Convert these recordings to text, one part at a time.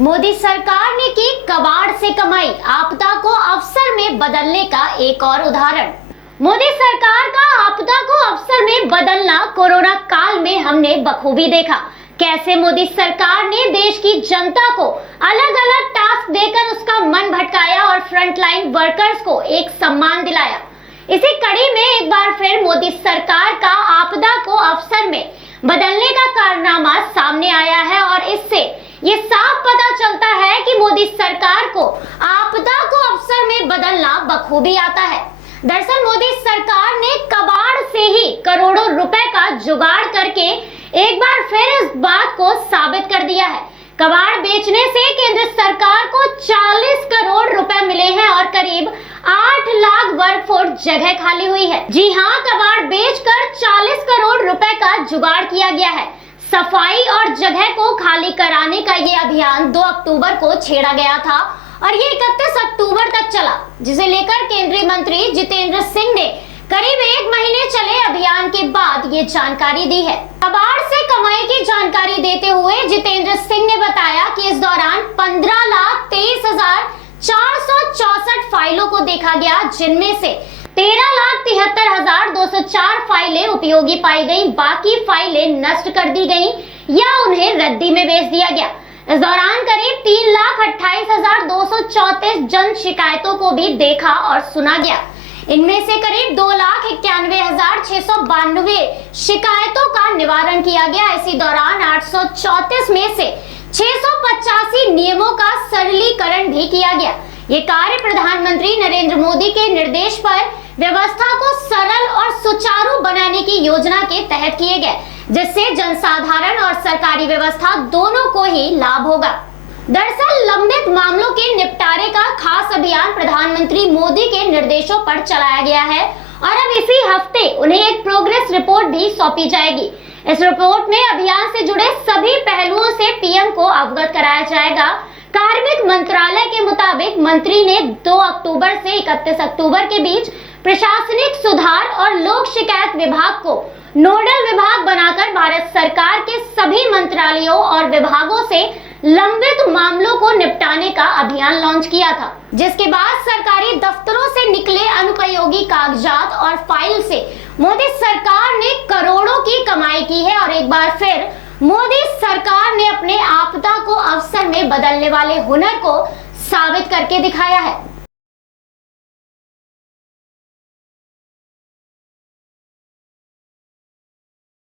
मोदी सरकार ने की कबाड़ से कमाई, आपदा को अवसर में बदलने का एक और उदाहरण। मोदी सरकार का आपदा को अवसर में बदलना कोरोना काल में हमने बखूबी देखा। कैसे मोदी सरकार ने देश की जनता को अलग अलग टास्क देकर उसका मन भटकाया और फ्रंटलाइन वर्कर्स को एक सम्मान दिलाया। इसी कड़ी में एक बार फिर मोदी सरकार का आपदा को अवसर में बदलने का कारनामा सामने आया है और इससे ये साफ पता चलता है कि मोदी सरकार को आपदा को अवसर में बदलना बखूबी आता है। दरअसल मोदी सरकार ने कबाड़ से ही करोड़ों रुपए का जुगाड़ करके एक बार फिर इस बात को साबित कर दिया है। कबाड़ बेचने से केंद्र सरकार को 40 करोड़ रुपए मिले हैं और करीब 8 लाख वर्ग फुट जगह खाली हुई है। जी हाँ, कबाड़ बेचकर 40 करोड़ रुपए का जुगाड़ किया गया है। सफाई और जगह को खाली कराने का ये अभियान 2 अक्टूबर को छेड़ा गया था और ये 31 अक्टूबर तक चला, जिसे लेकर केंद्रीय मंत्री जितेंद्र सिंह ने करीब 1 महीने चले अभियान के बाद ये जानकारी दी है। कबाड़ से कमाई की जानकारी देते हुए जितेंद्र सिंह ने बताया कि इस दौरान 15,23,464 फाइलों को देखा गया, जिनमें से 13,73,204 फाइलें उपयोगी पाई गई, बाकी फाइलें नष्ट कर दी गई या उन्हें रद्दी में बेच दिया गया। इस दौरान करीब 3,28,234 जन शिकायतों को भी देखा और सुना गया। इनमें से करीब 2,91,692 शिकायतों का निवारण किया गया। इसी दौरान 834 में से 685 नियमों का सरलीकरण भी किया गया। ये कार्य प्रधानमंत्री नरेंद्र मोदी के निर्देश पर व्यवस्था को सरल और सुचारू बनाने की योजना के तहत किए गए, जिससे जनसाधारण और सरकारी व्यवस्था दोनों को ही लाभ होगा। दरअसल लंबित मामलों के निपटारे का खास अभियान प्रधानमंत्री मोदी के निर्देशों पर चलाया गया है और अब इसी हफ्ते उन्हें एक प्रोग्रेस रिपोर्ट भी सौंपी जाएगी। इस रिपोर्ट में अभियान से जुड़े सभी पहलुओं से पीएम को अवगत कराया जाएगा। कार्मिक मंत्रालय के मुताबिक मंत्री ने 2 अक्टूबर से 31 अक्टूबर के बीच प्रशासनिक सुधार और लोक शिकायत विभाग को नोडल विभाग बनाकर भारत सरकार के सभी मंत्रालयों और विभागों से लंबित मामलों को निपटाने का अभियान लॉन्च किया था, जिसके बाद सरकारी दफ्तरों से निकले अनुपयोगी कागजात और फाइल से मोदी सरकार ने करोड़ों की कमाई की है और एक बार फिर मोदी सरकार ने अपने आपदा को अवसर में बदलने वाले हुनर को साबित करके दिखाया है।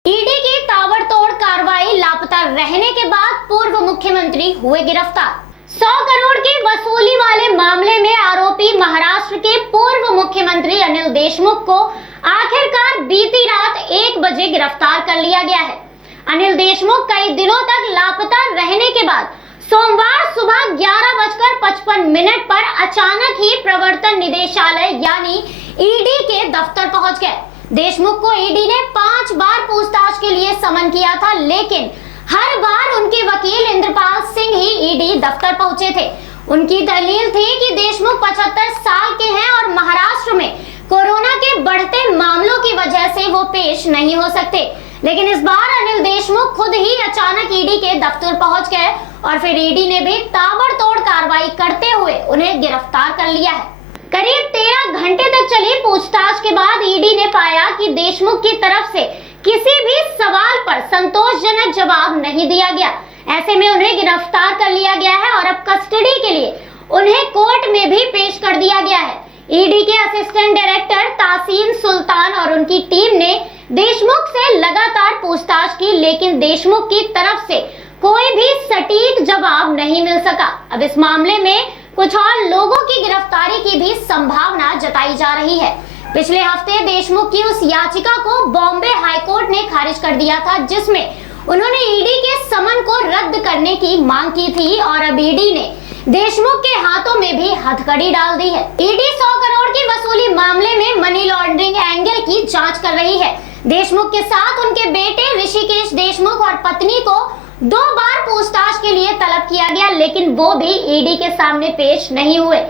ईडी की ताबड़तोड़ कार्रवाई, लापता रहने के बाद पूर्व मुख्यमंत्री हुए गिरफ्तार। 100 करोड़ की वसूली वाले मामले में आरोपी महाराष्ट्र के पूर्व मुख्यमंत्री अनिल देशमुख को आखिरकार बीती रात 1 बजे गिरफ्तार कर लिया गया है। अनिल देशमुख कई दिनों तक लापता रहने के बाद सोमवार सुबह 11:55 पर अचानक ही प्रवर्तन निदेशालय यानी ईडी के दफ्तर पहुंच गए। देशमुख को ईडी ने 5 बार पूछताछ के लिए समन किया था, लेकिन हर बार उनके वकील इंद्रपाल सिंह ही ईडी दफ्तर पहुंचे थे। उनकी दलील थी कि देशमुख 75 साल के हैं और महाराष्ट्र में कोरोना के बढ़ते मामलों की वजह से वो पेश नहीं हो सकते। लेकिन इस बार अनिल देशमुख खुद ही अचानक ईडी के दफ्तर पहुंच गए और फिर ईडी ने भी ताबड़तोड़ कार्रवाई करते हुए उन्हें गिरफ्तार कर लिया है। करीब 13 घंटे तक चली पूछताछ के बाद ईडी ने पाया कि देशमुख की तरफ से किसी भी सवाल पर संतोषजनक जवाब नहीं दिया गया। ऐसे में उन्हें गिरफ्तार कर लिया गया है और अब कस्टडी के लिए उन्हें कोर्ट में भी पेश कर दिया गया है। ईडी के असिस्टेंट डायरेक्टर तासीन सुल्तान और उनकी टीम ने देशमुख से लगातार पूछताछ की, लेकिन देशमुख की तरफ से कोई भी सटीक जवाब नहीं मिल सका। अब इस मामले में कुछ और लोगों की गिरफ्तारी की भी संभावना जताई जा रही है। पिछले हफ्ते देशमुख की उस याचिका को बॉम्बे हाईकोर्ट ने खारिज कर दिया था, जिसमें उन्होंने ईडी के समन को रद्द करने की मांग की थी और अब ईडी ने देशमुख के हाथों में भी हथकड़ी डाल दी है। ईडी 100 करोड़ की वसूली मामले में मनी लॉन्ड्रिंग एंगल की जांच कर रही है। देशमुख के साथ उनके बेटे ऋषिकेश देशमुख और पत्नी को 2 बार पूछताछ के लिए तलब किया गया, लेकिन वो भी ईडी के सामने पेश नहीं हुए।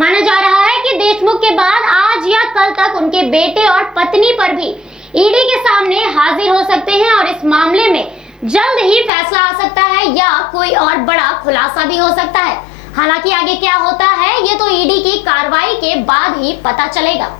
माना जा रहा है कि देशमुख के बाद आज या कल तक उनके बेटे और पत्नी पर भी ईडी के सामने हाजिर हो सकते हैं और इस मामले में जल्द ही फैसला आ सकता है या कोई और बड़ा खुलासा भी हो सकता है। हालांकि आगे क्या होता है ये तो ईडी की कार्रवाई के बाद ही पता चलेगा।